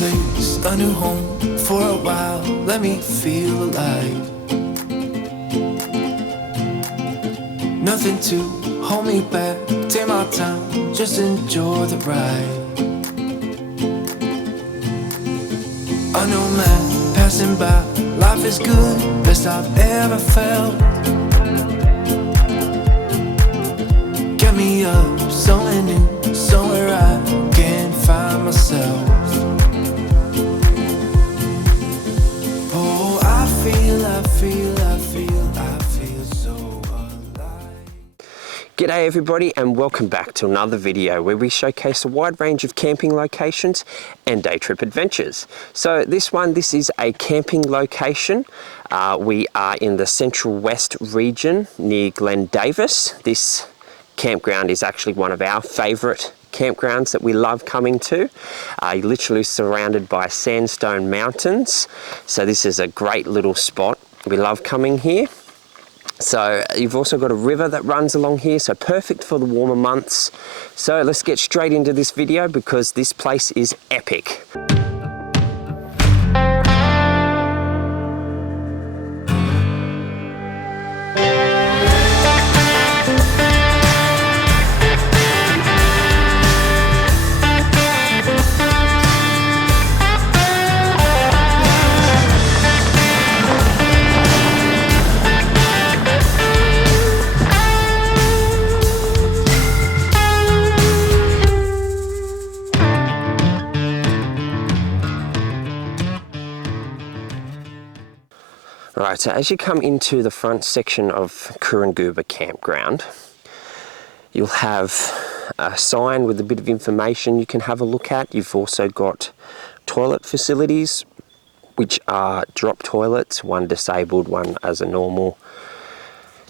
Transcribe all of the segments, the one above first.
place, a new home for a while. Let me feel alive. Nothing to hold me back. Take my time, just enjoy the ride. A new man passing by. Life is good, best I've ever felt. Get me up, somewhere new, somewhere I can find myself. Oh, I feel so alive. G'day everybody, and welcome back to another video where we showcase a wide range of camping locations and day trip adventures. So this is a camping location. We are in the Central West region near Glen Davis. This campground is actually one of our favourite campgrounds that we love coming to. You're literally surrounded by sandstone mountains, so this is a great little spot. We love coming here. So you've also got a river that runs along here, so perfect for the warmer months. So let's get straight into this video because this place is epic. Right, so as you come into the front section of Kurunguba Campground, you'll have a sign with a bit of information you can have a look at. You've also got toilet facilities, which are drop toilets, one disabled, one as a normal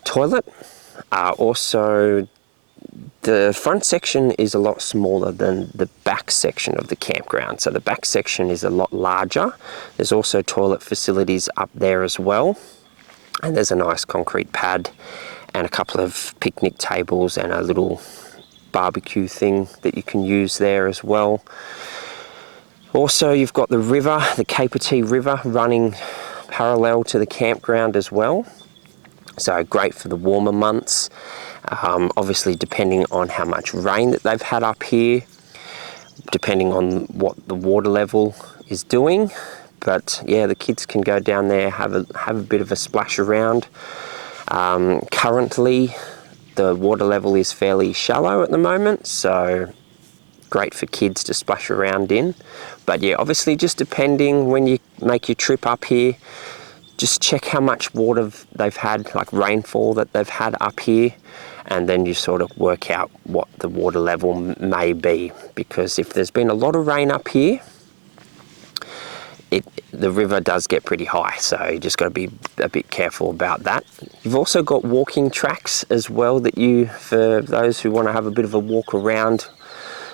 toilet. Also, the front section is a lot smaller than the back section of the campground. So the back section is a lot larger. There's also toilet facilities up there as well. And there's a nice concrete pad and a couple of picnic tables and a little barbecue thing that you can use there as well. Also, you've got the river, the Capertee River, running parallel to the campground as well. So great for the warmer months. Obviously depending on how much rain that they've had up here, depending on what the water level is doing. But yeah, the kids can go down there, have a bit of a splash around. Currently the water level is fairly shallow at the moment, so great for kids to splash around in. But yeah, obviously just depending when you make your trip up here, just check how much water they've had, like rainfall that they've had up here, and then you sort of work out what the water level may be. Because if there's been a lot of rain up here, the river does get pretty high, so you just got to be a bit careful about that. You've also got walking tracks as well for those who want to have a bit of a walk around.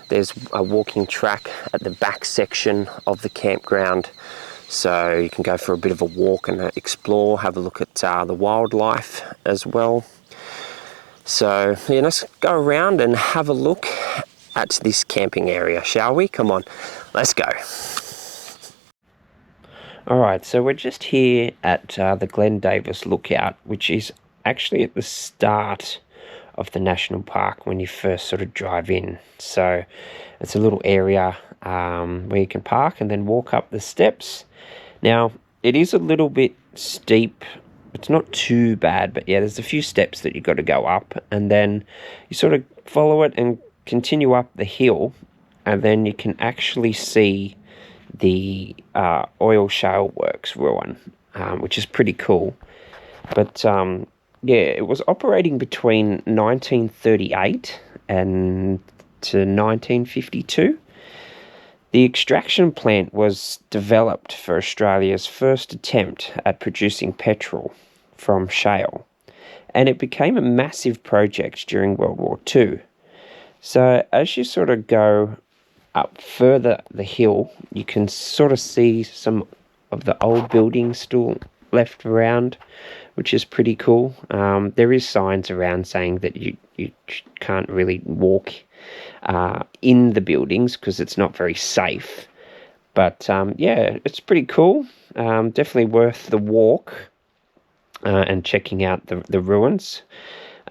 There's a walking track at the back section of the campground. So you can go for a bit of a walk and explore, have a look at the wildlife as well. So yeah, let's go around and have a look at this camping area, shall we? Come on, let's go. Alright, so we're just here at the Glen Davis lookout, which is actually at the start of the national park when you first sort of drive in. So it's a little area where you can park and then walk up the steps. Now, it is a little bit steep. It's not too bad, but yeah, there's a few steps that you've got to go up, and then you sort of follow it and continue up the hill, and then you can actually see the oil shale works ruin, which is pretty cool. But yeah, it was operating between 1938 and to 1952. The extraction plant was developed for Australia's first attempt at producing petrol from shale, and it became a massive project during World War II. So as you sort of go up further the hill, you can sort of see some of the old buildings still left around, which is pretty cool. There is signs around saying that you can't really walk in the buildings because it's not very safe. But yeah, it's pretty cool. Definitely worth the walk and checking out the ruins.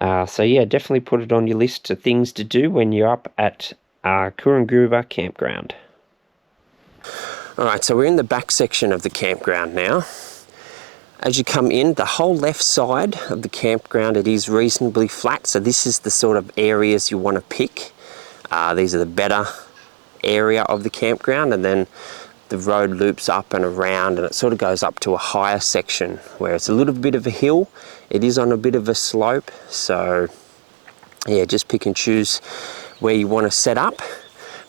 So yeah, definitely put it on your list of things to do when you're up at Kurunguba Campground. Alright, so we're in the back section of the campground now. As you come in, the whole left side of the campground, it is reasonably flat, so this is the sort of areas you want to pick. These are the better area of the campground, and then the road loops up and around, and it sort of goes up to a higher section where it's a little bit of a hill. It is on a bit of a slope, so yeah, just pick and choose where you want to set up.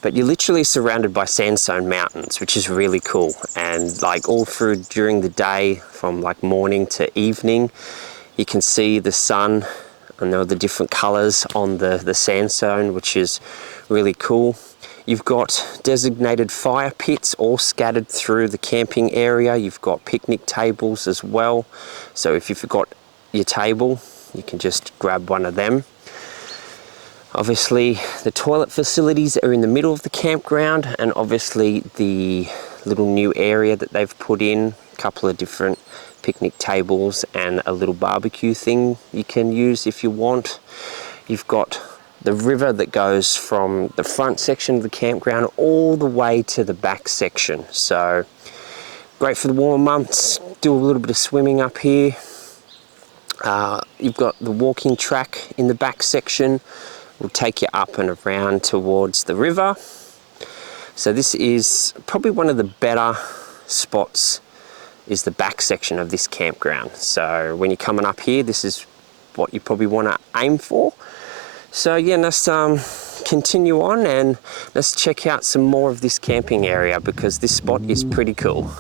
But you're literally surrounded by sandstone mountains, which is really cool. And like all through during the day, from like morning to evening, you can see the sun and all the different colors on the sandstone, which is really cool. You've got designated fire pits all scattered through the camping area. You've got picnic tables as well. So if you forgot your table, you can just grab one of them. Obviously, the toilet facilities are in the middle of the campground, and obviously the little new area that they've put in, a couple of different picnic tables and a little barbecue thing you can use if you want. You've got the river that goes from the front section of the campground all the way to the back section. So great for the warmer months. Do a little bit of swimming up here. You've got the walking track in the back section. Will take you up and around towards the river. So this is probably one of the better spots, is the back section of this campground. So when you're coming up here, this is what you probably want to aim for. So yeah, let's continue on and let's check out some more of this camping area, because this spot is pretty cool.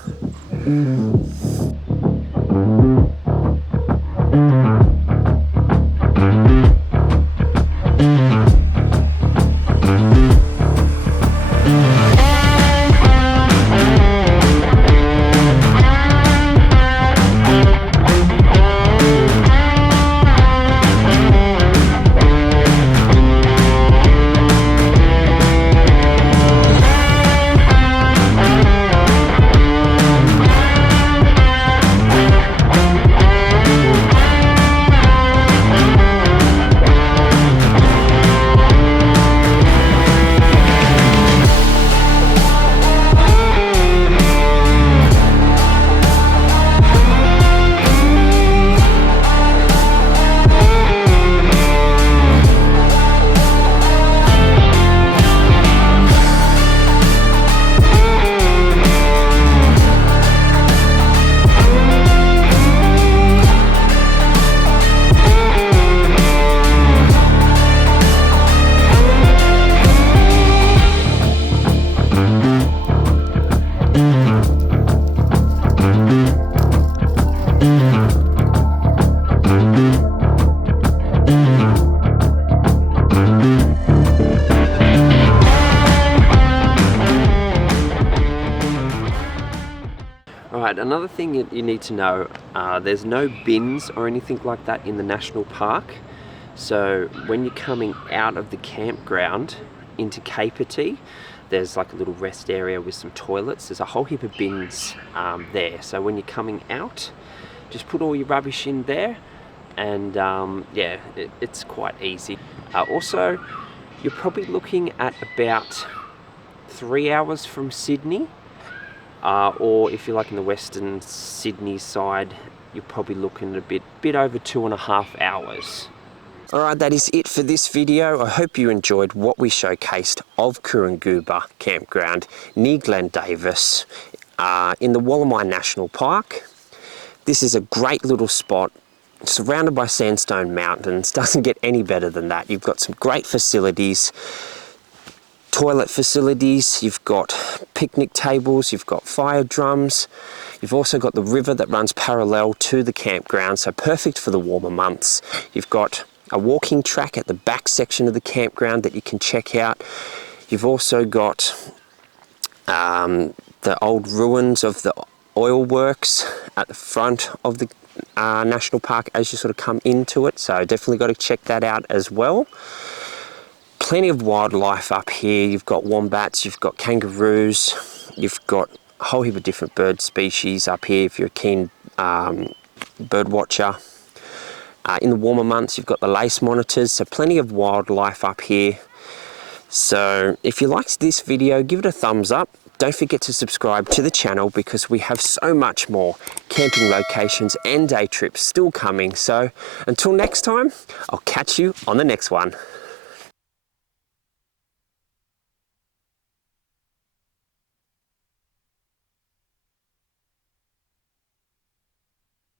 Alright, another thing you need to know, there's no bins or anything like that in the national park. So when you're coming out of the campground into Capertee, there's like a little rest area with some toilets. There's a whole heap of bins there. So when you're coming out, just put all your rubbish in there, and yeah, it's quite easy. Also, you're probably looking at about 3 hours from Sydney. Or if you're like in the Western Sydney side, you're probably looking at a bit over 2.5 hours. Alright, that is it for this video. I hope you enjoyed what we showcased of Kurunguba Campground near Glen Davis in the Wollemi National Park. This is a great little spot surrounded by sandstone mountains. Doesn't get any better than that. You've got some great facilities. Toilet facilities, you've got picnic tables, you've got fire drums, you've also got the river that runs parallel to the campground, so perfect for the warmer months. You've got a walking track at the back section of the campground that you can check out. You've also got the old ruins of the oil works at the front of the national park as you sort of come into it, so definitely got to check that out as well. Plenty of wildlife up here. You've got wombats, you've got kangaroos, You've got a whole heap of different bird species up here if you're a keen bird watcher. In the warmer months, you've got the lace monitors, so plenty of wildlife up here. So if you liked this video, give it a thumbs up. Don't forget to subscribe to the channel because we have so much more camping locations and day trips still coming. So until next time, I'll catch you on the next one.